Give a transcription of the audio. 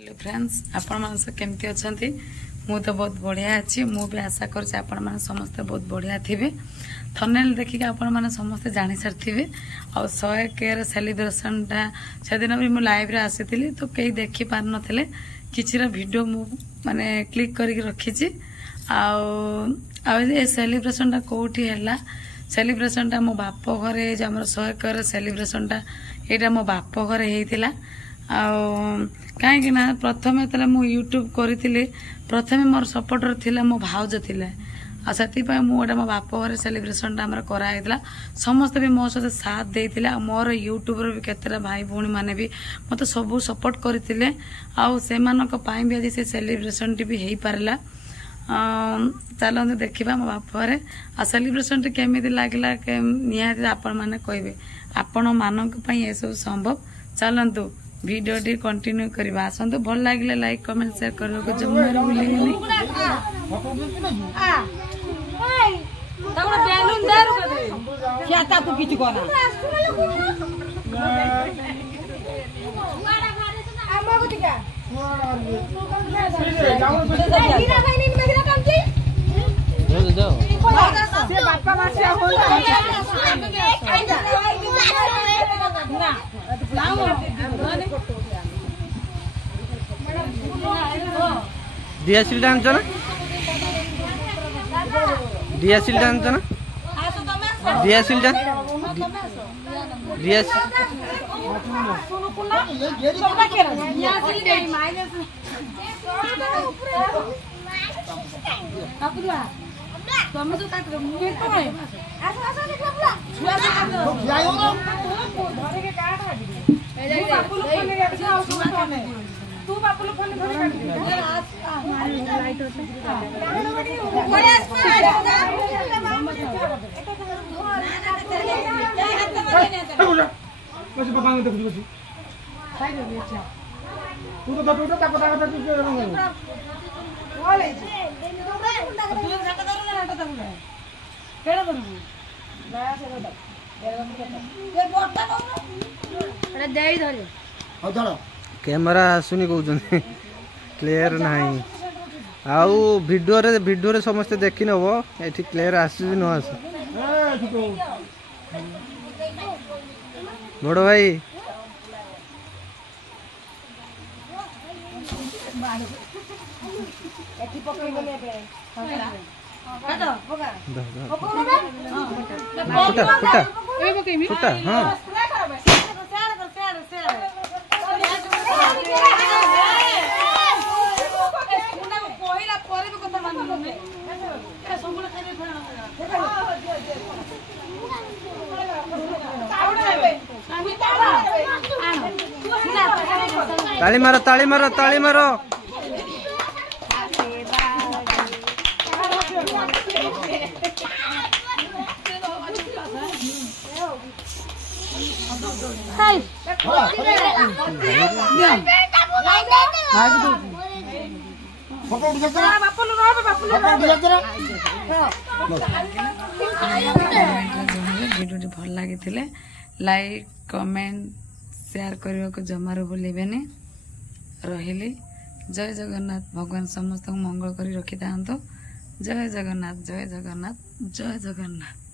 Hello friends आपण मानस केमती अछंती मु तो बहुत बढ़िया अच्छी मु भी आशा करछि आपण माने समस्त बहुत बढ़िया थिबे थंबनेल देखि के आपण माने समस्त जानि सरथिबे और 100 केयर सेलिब्रेशन ता से दिन भी मु लाइव रे आसीतिली तो केही देखि पार नथिले किछि रा वीडियो मु माने क्लिक करि रखि छि आ ए सेलिब्रेशन ता कोठी हैला सेलिब्रेशन ता मो बाप घरे जे हमर 100 केयर सेलिब्रेशन ता एटा मो बाप घरे हेतिला कहीं प्रथम जो मुझे यूट्यूब करी प्रथम मोर सपोर्टर थिला मो भाउज थिले से गोटे मो बाप घर सेलिब्रेशन कराइला समस्त भी मो सहित साथ देते मोर यूट्यूब भी केतटा भाई भौणी मैंने भी मत सब सपोर्ट करते से भी आज से सेलिब्रेशन टी भी हो पारा चलते देखा मो बाप घरे आ सेलिब्रेशन टी केमी लगला निहाती आपण मैंने कहे आपण मानक ये सब संभव चलतु वीडियो टी कंटिन्यू करबा आसंतु भल लागले लाइक कमेंट शेयर करबो को जम्मा भूलिबेनी तमरा बैलून दारू कर दे क्या ता तू किछ कोना आमा को टिका से बापा मासिया डियासिल डांस ना डियासिल डांस ना डियासिल डांस डियासिल तुम तो काट दो मुझे तो है आसो आसो निकल बुला छुआ से काट दो जायो ना धरे के काट तू बापुलो फोन रे अच्छा छुआ काट तू बापुलो फोन धरे काट दे लाइट होते बड़े बस पापा ने देखो बस खाई दे अच्छा तू तो तो का पता का तू बोले तू झटका दर ना हटा तू केड़ा करू नया से हटा ये बोटा करू अरे देई धरे हो धरो कैमरा सुनी कहउछन क्लियर नाही आउ वीडियो रे समस्त देखि नबो एठी क्लियर आसी न आसी बड़ भाई एठी पकई बोले बे काटो पका फुटा फुटा ए पकई मी फुटा हां पहिला परे भी कथा मान ए संबुल खाइ ताली मारो ताली मारो ताली मारो वीडियो भल लगी लाइक कमेंट शेयर करने को जमार भूलिबेनी रही जय जगन्नाथ भगवान समस्त मंगल करी रखी था जय जगन्नाथ जय जगन्नाथ जय जगन्नाथ।